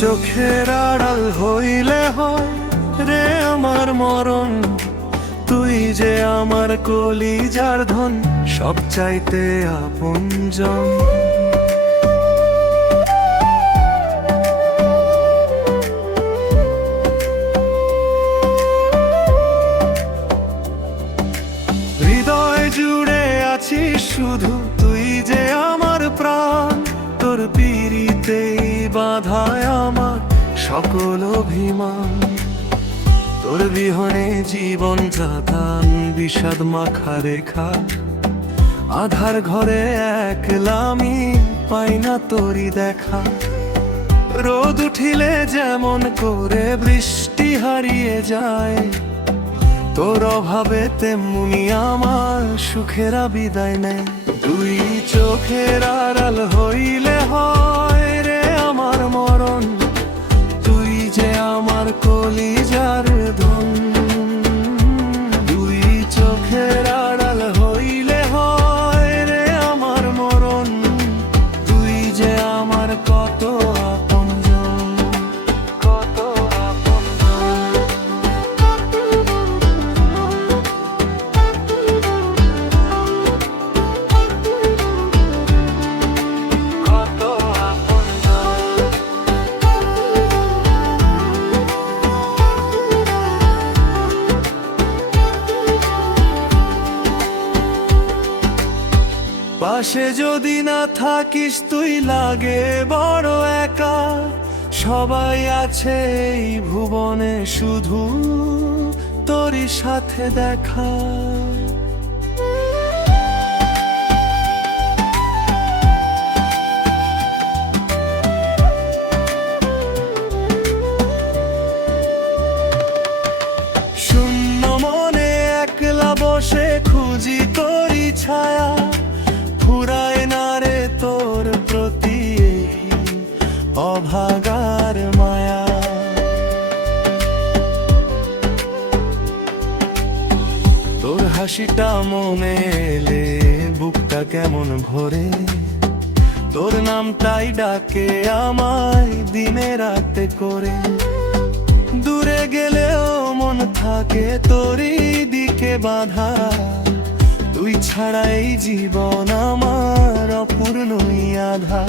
চোখের আড়াল হইলে হয় রে আমার মরণ, তুই যে আমার কলিজার ধন, সব চাইতে আপনজন। হৃদয় জুড়ে আছিস শুধু তুই যে আমার প্রাণ, তোর পিরিতেই বাধায় আমার সকল অভিমান। তোর বিহনে জীবন যাতান বিষাদ মাখা রেখা, আধার ঘরে একলামি পাই না তোরই দেখা। রোদ উঠিলে যেমন করে বৃষ্টি হারিয়ে যায়, তোর অভাবে তেমনি আমার সুখেরা বিদায় নেয়। দুই চোখের আড়াল হইলে হয় রে আমার মরণ, তুই যে আমার কলিজার ধন। দুই চোখের আড়াল হইলে হয় রে আমার মরণ, তুই যে আমার কত আপনজন, কত আপনজন। পাশে যদি না থাকিস তুই লাগে বড় একা, সবাই আছে এই ভুবনে শুধু তোরই সাথে দেখা। শূন্য মনে একলা বসে খুঁজি তোরই ছায়া, ফুরায় না রে তোর প্রতি অভাগার মায়া। তোর হাসিটা মনে এলে বুকটা কেমন ভরে, তোর নামটাই ডাকে আমায় দিনে রাতে করে। দূরে গেলেও মন থাকে তোরই দিকে বাঁধা, তুই ছাড়া এই জীবন আমার অপূর্ণই আধা।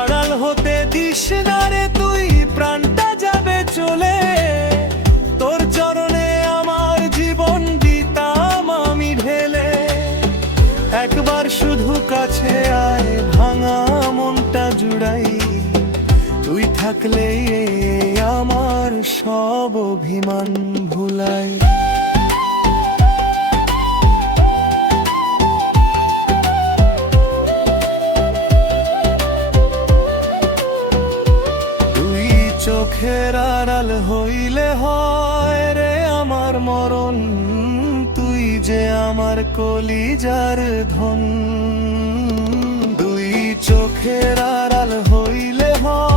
আড়াল হতে দিস না রে তুই প্রাণটা যাবে চলে, তোর চরণে আমার জীবন দিতাম আমি ঢেলে। একবার শুধু কাছে আয় ভাঙা মনটা জুড়াই, তুই থাকলেই আমার সব অভিমান ভুলাই। চোখের আড়াল হইলে হয় রে আমার মরণ, তুই যে আমার কলিজার ধন। দুই চোখের আড়াল হইলে হয়